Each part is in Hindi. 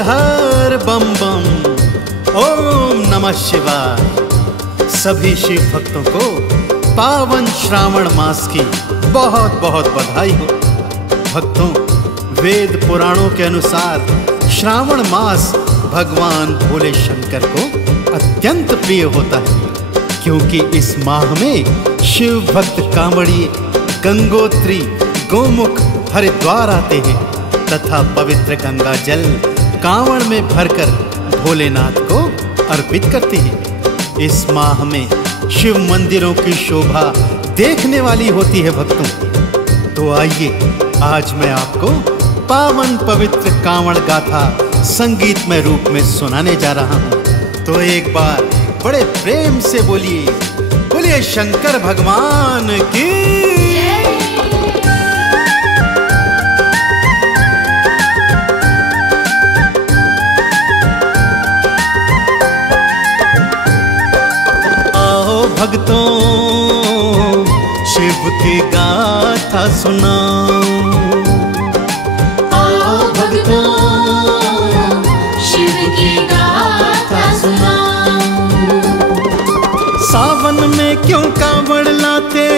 हर बम बम, ओम नमः शिवाय। सभी शिव भक्तों को पावन श्रावण मास की बहुत बहुत बधाई हो। भक्तों, वेद पुराणों के अनुसार श्रावण मास भगवान भोले शंकर को अत्यंत प्रिय होता है, क्योंकि इस माह में शिव भक्त कांवड़ी गंगोत्री गोमुख हरिद्वार आते हैं तथा पवित्र गंगा जल कांवड़ में भरकर भोलेनाथ को अर्पित करते हैं। इस माह में शिव मंदिरों की शोभा देखने वाली होती है भक्तों। तो आइए आज मैं आपको पावन पवित्र कांवड़ गाथा संगीतमय रूप में सुनाने जा रहा हूँ। तो एक बार बड़े प्रेम से बोलिए, बोलिए शंकर भगवान की। भक्तों, शिव की गाथा सुनाओ। आओ भक्तों, शिव की गाथा सुनाओ। सावन में क्यों कांवड़ लाते,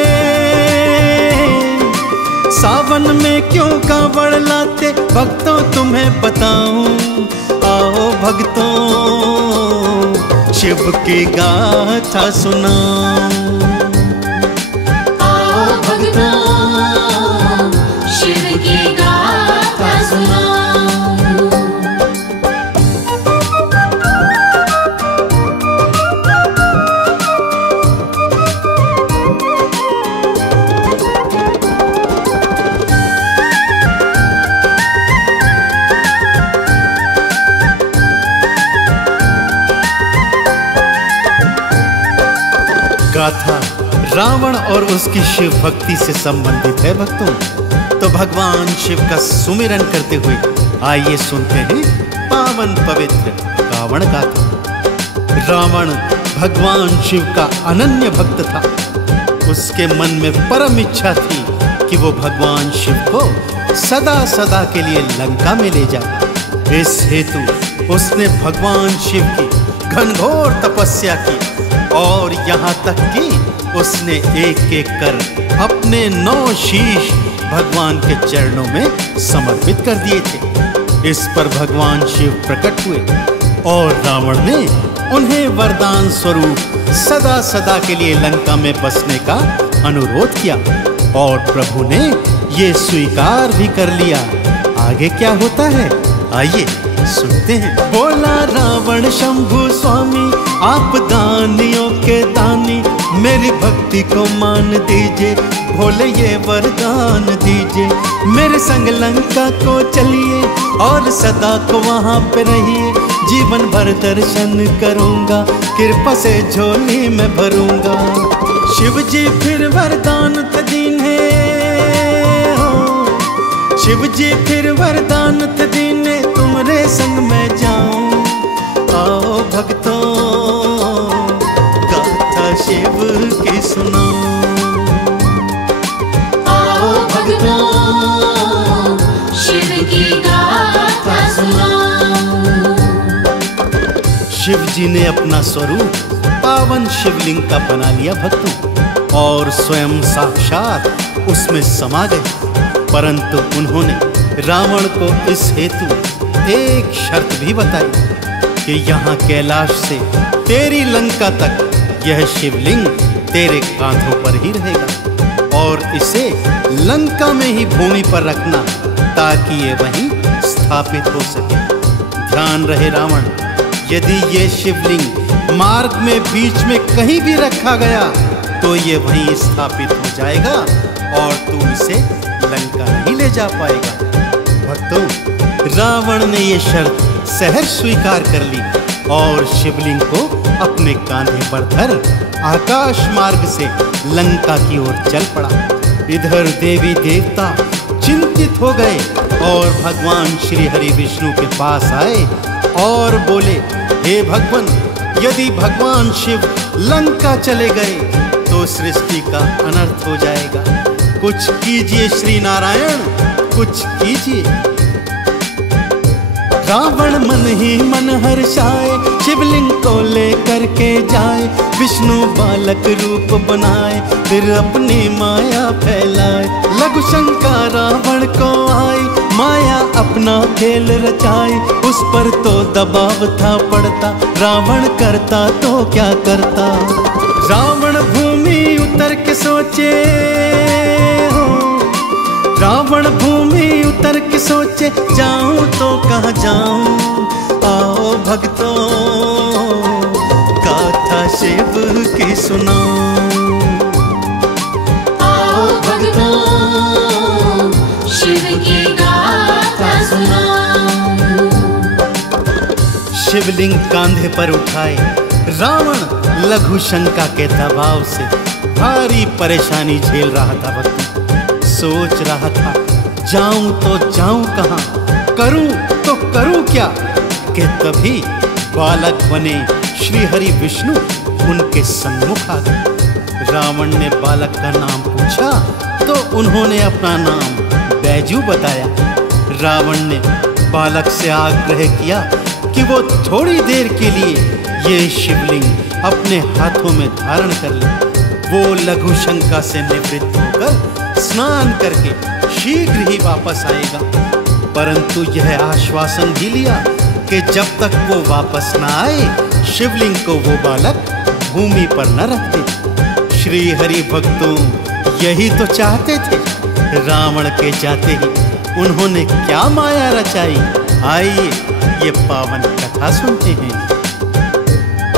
सावन में क्यों कांवड़ लाते भक्तों तुम्हें बताऊं। आओ भक्तों, शिव की गाथा सुनाओ। आओ भक्तों, शिव की गाथा सुनाओ। गाथा रावण और उसकी शिव भक्ति से संबंधित है भक्तों। तो भगवान शिव का सुमिरन करते हुए आइए सुनते हैं पावन पवित्र कांवड़ गाथा। रावण भगवान शिव का अनन्य भक्त था। उसके मन में परम इच्छा थी कि वो भगवान शिव को सदा सदा के लिए लंका में ले जाए। इस हेतु उसने भगवान शिव की घनघोर तपस्या की और यहाँ तक कि उसने एक एक कर अपने 9 शीश भगवान के चरणों में समर्पित कर दिए थे। इस पर भगवान शिव प्रकट हुए और रावण ने उन्हें वरदान स्वरूप सदा सदा के लिए लंका में बसने का अनुरोध किया और प्रभु ने ये स्वीकार भी कर लिया। आगे क्या होता है आइए सुनते हैं। बोला रावण शंभु स्वामी, आप दानियों के दानी, मेरी भक्ति को मान दीजिए, भोले ये वरदान दीजिए। मेरे संग लंका को चलिए और सदा को वहाँ पे रहिए। जीवन भर दर्शन करूँगा, कृपा से झोली में भरूँगा। शिव जी फिर वरदान दीने, शिव जी फिर वरदान दीने, तुमरे संग में जाऊं। आओ भक्तों, गाथा शिव की सुनाओ। आओ भक्तों, शिव की गाथा सुनाओ। शिव जी ने अपना स्वरूप पावन शिवलिंग का बना लिया भक्तों और स्वयं साक्षात उसमें समा गए। परंतु उन्होंने रावण को इस हेतु एक शर्त भी बताई कि यहाँ कैलाश से तेरी लंका तक यह शिवलिंग तेरे कांधों पर ही रहेगा और इसे लंका में ही भूमि पर रखना ताकि ये वहीं स्थापित हो सके। ध्यान रहे रावण, यदि ये शिवलिंग मार्ग में बीच में कहीं भी रखा गया तो ये वहीं स्थापित हो जाएगा और तू इसे लंका नहीं ले जा पाएगा। भक्तों, रावण ने ये शर्त सहर्ष स्वीकार कर ली और शिवलिंग को अपने कांधे पर धर आकाश मार्ग से लंका की ओर चल पड़ा। इधर देवी देवता चिंतित हो गए और भगवान श्री हरि विष्णु के पास आए और बोले, हे भगवान, यदि भगवान शिव लंका चले गए तो सृष्टि का अनर्थ हो जाएगा। कुछ कीजिए श्री नारायण, कुछ कीजिए। रावण मन ही मन हर्षाए, शिवलिंग को लेकर के जाए। विष्णु बालक रूप बनाए, फिर अपनी माया फैलाए। लघु शंका रावण को आई, माया अपना खेल रचाए। उस पर तो दबाव था पड़ता, रावण करता तो क्या करता। रावण भूमि उतर के सोचे, रावण भूमि उतर के सोचे, जाऊं तो कहाँ जाऊं। आओ भक्तों गाथा शिव की सुनाऊं। आओ भक्तों शिव की गाथा सुनाऊं। शिवलिंग कांधे पर उठाए, रावण लघु शंका के दबाव से भारी परेशानी झेल रहा था। भक्तों सोच रहा था, जाऊं तो जाऊं कहां, करूं तो करूं क्या। कि तभी बालक बने श्री हरि विष्णु उनके सम्मुख आ गए। रावण ने बालक का नाम पूछा तो उन्होंने अपना नाम बैजू बताया। रावण ने बालक से आग्रह किया कि वो थोड़ी देर के लिए ये शिवलिंग अपने हाथों में धारण कर ले। वो लघु शंका से निवृत्त होकर स्नान करके शीघ्र ही वापस आएगा। परंतु यह आश्वासन भी लिया कि जब तक वो वापस न आए, शिवलिंग को वो बालक भूमि पर न रख दे। श्री हरि भक्तों यही तो चाहते थे। रावण के जाते ही उन्होंने क्या माया रचाई, आइए ये पावन कथा सुनते हैं।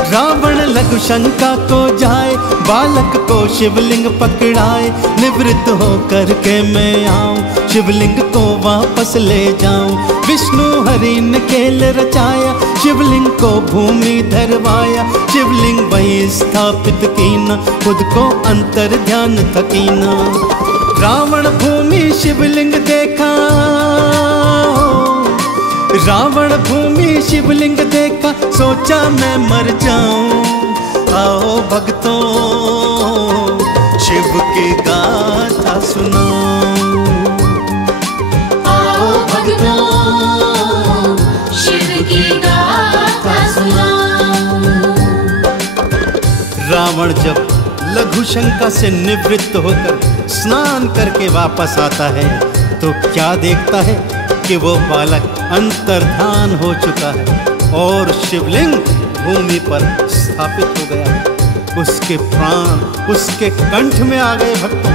रावण लघु शंका को जाए, बालक को शिवलिंग पकड़ाए। निवृत्त होकर के मैं आऊं, शिवलिंग को वापस ले जाऊं। विष्णु हरि ने खेल रचाया, शिवलिंग को भूमि धरवाया। शिवलिंग वहीं स्थापित कीना, खुद को अंतर ध्यान थकीना। रावण भूमि शिवलिंग देखा, रावण भूमि शिवलिंग देखा, सोचा मैं मर जाऊं। आओ भक्तों शिव की गाथा सुनाऊं। आओ भक्तों शिव की गाथा सुनाऊं। रावण जब लघु शंका से निवृत्त होकर स्नान करके वापस आता है तो क्या देखता है कि वो बालक अंतर्धान हो चुका है और शिवलिंग भूमि पर स्थापित हो गया है। उसके प्राण उसके कंठ में आ गए। भक्तों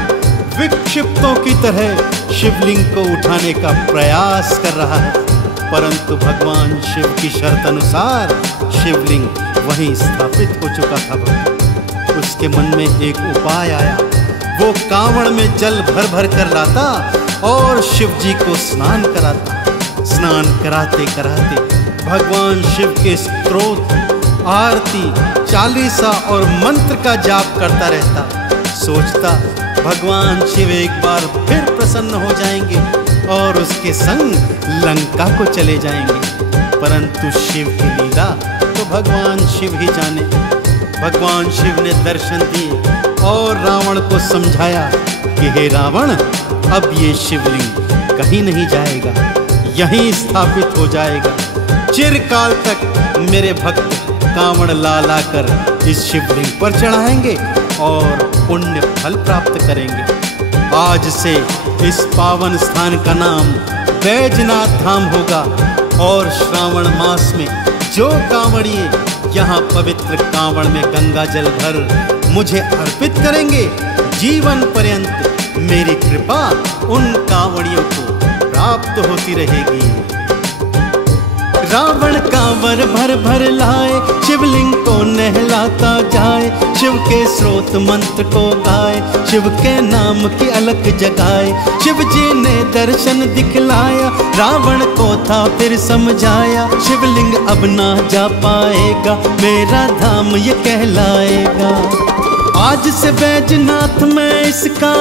विक्षिप्तों की तरह शिवलिंग को उठाने का प्रयास कर रहा है, परंतु भगवान शिव की शर्त अनुसार शिवलिंग वहीं स्थापित हो चुका था। भक्तों उसके मन में एक उपाय आया। वो कांवड़ में जल भर भर कर लाता और शिव जी को स्नान कराता। स्नान कराते कराते भगवान शिव के स्तोत्र, आरती, चालीसा और मंत्र का जाप करता रहता। सोचता भगवान शिव एक बार फिर प्रसन्न हो जाएंगे और उसके संग लंका को चले जाएंगे। परंतु शिव की लीला तो भगवान शिव ही जाने। भगवान शिव ने दर्शन दिए और रावण को समझाया कि हे रावण, अब ये शिवलिंग कहीं नहीं जाएगा, यहीं स्थापित हो जाएगा। चिरकाल तक मेरे भक्त कांवड़ ला ला कर इस शिवलिंग पर चढ़ाएंगे और पुण्य फल प्राप्त करेंगे। आज से इस पावन स्थान का नाम बैजनाथ धाम होगा और श्रावण मास में जो कांवड़िए यहाँ पवित्र कांवड़ में गंगा जल भर मुझे अर्पित करेंगे, जीवन पर्यंत मेरी कृपा उन कांवड़ियों को प्राप्त होती रहेगी। रावण कांवर भर भर लाए, शिवलिंग को नहलाता जाए। शिव के स्रोत मंत्र को गाए, शिव के नाम की अलख जगाए। शिव जी ने दर्शन दिखलाया, रावण को था फिर समझाया। शिवलिंग अब ना जा पाएगा, मेरा धाम ये कहलाएगा। आज से बैजनाथ में इसका,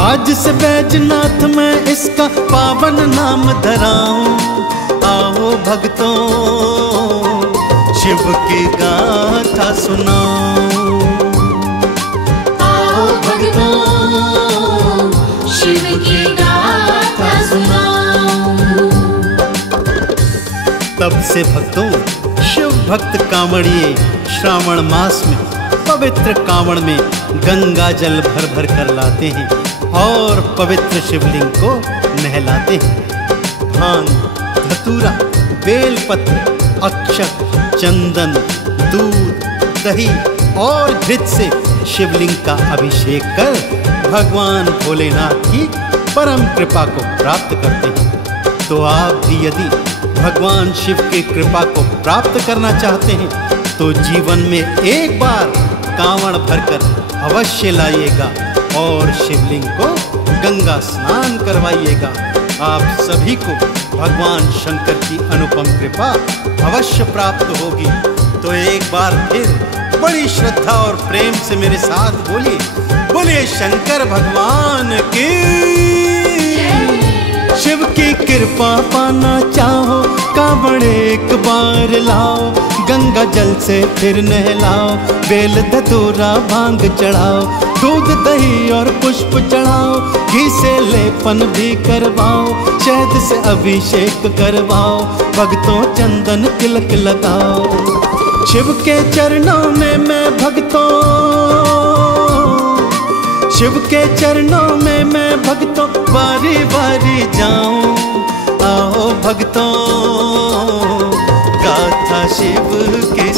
आज से बैजनाथ में इसका पावन नाम धराऊं। आओ भक्तों शिव की गाथा सुनाऊं। आओ भक्तों शिव की गाथा सुनाऊं। तब से भक्तों शिव भक्त कांवड़िए श्रावण मास में पवित्र कांवड़ में गंगा जल भर भर कर लाते हैं और पवित्र शिवलिंग को नहलाते हैं। भांग, धतूरा, बेलपत्र, अक्षत, चंदन, दूध, दही और घृत से शिवलिंग का अभिषेक कर भगवान भोलेनाथ की परम कृपा को प्राप्त करते हैं। तो आप भी यदि भगवान शिव की कृपा को प्राप्त करना चाहते हैं तो जीवन में एक बार कांवड़ भरकर अवश्य लाइएगा और शिवलिंग को गंगा स्नान करवाइएगा। आप सभी को भगवान शंकर की अनुपम कृपा अवश्य प्राप्त होगी। तो एक बार फिर बड़ी श्रद्धा और प्रेम से मेरे साथ बोलिए, बोलिए शंकर भगवान की। शिव की कृपा पाना चाहो कांवड़ एक बार लाओ, गंगा जल से फिर नहलाओ, बेल धतूरा भांग चढ़ाओ, दूध दही और पुष्प चढ़ाओ, घी से लेपन भी करवाओ, शहद से अभिषेक करवाओ, भक्तों चंदन तिलक लगाओ। शिव के चरणों में मैं भक्तों, शिव के चरणों में मैं भक्तों बारी बारी जाऊं। आओ भक्तों गाथा शिव की